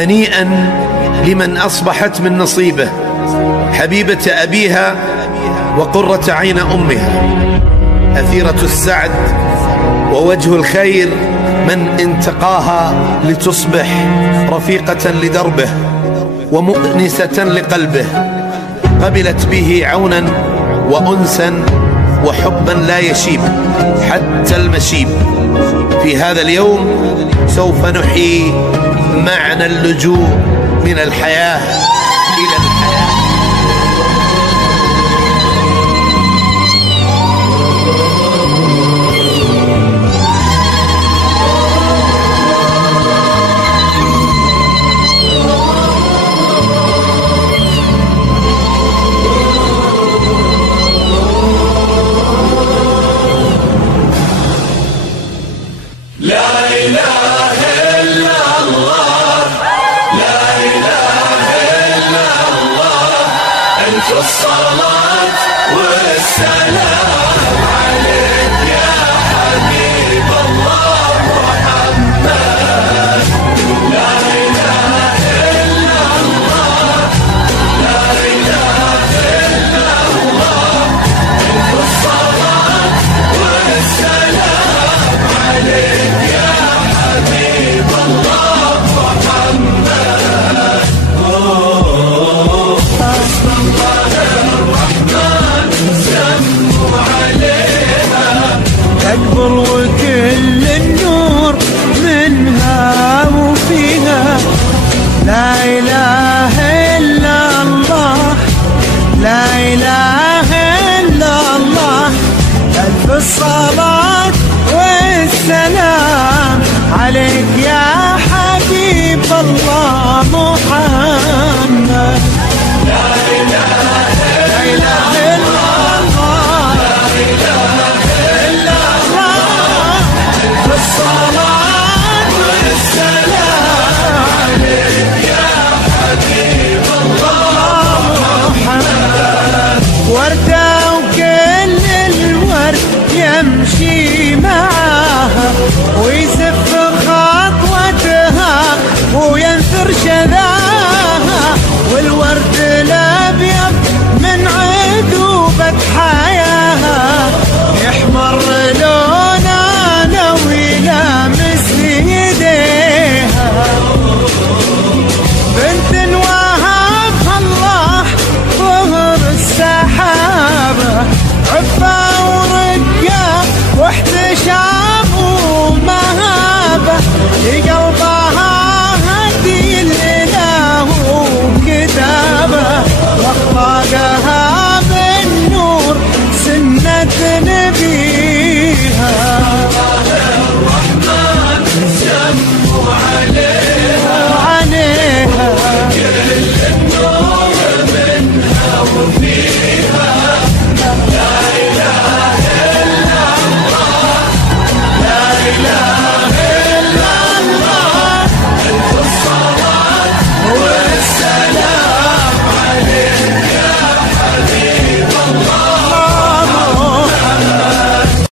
هنيئا لمن أصبحت من نصيبه حبيبة أبيها وقرة عين أمها، أثيرة السعد ووجه الخير من انتقاها لتصبح رفيقة لدربه ومؤنسة لقلبه، قبلت به عونا وأنسا وحبا لا يشيب حتى المشيب. في هذا اليوم سوف نحيي معنى اللجوء من الحياة إلى الحياة. الصلاة والسلام عليك يا حبيب الله محمد. لا إله إلا الله، لا إله إلا الله. الصلاة والسلام عليك يا حبيب الله محمد. أكبر وكل النور منها وفيها، لا إله إلا الله، لا إله إلا الله. ألف الصلاة والسلام عليك يا حبيب الله محمد.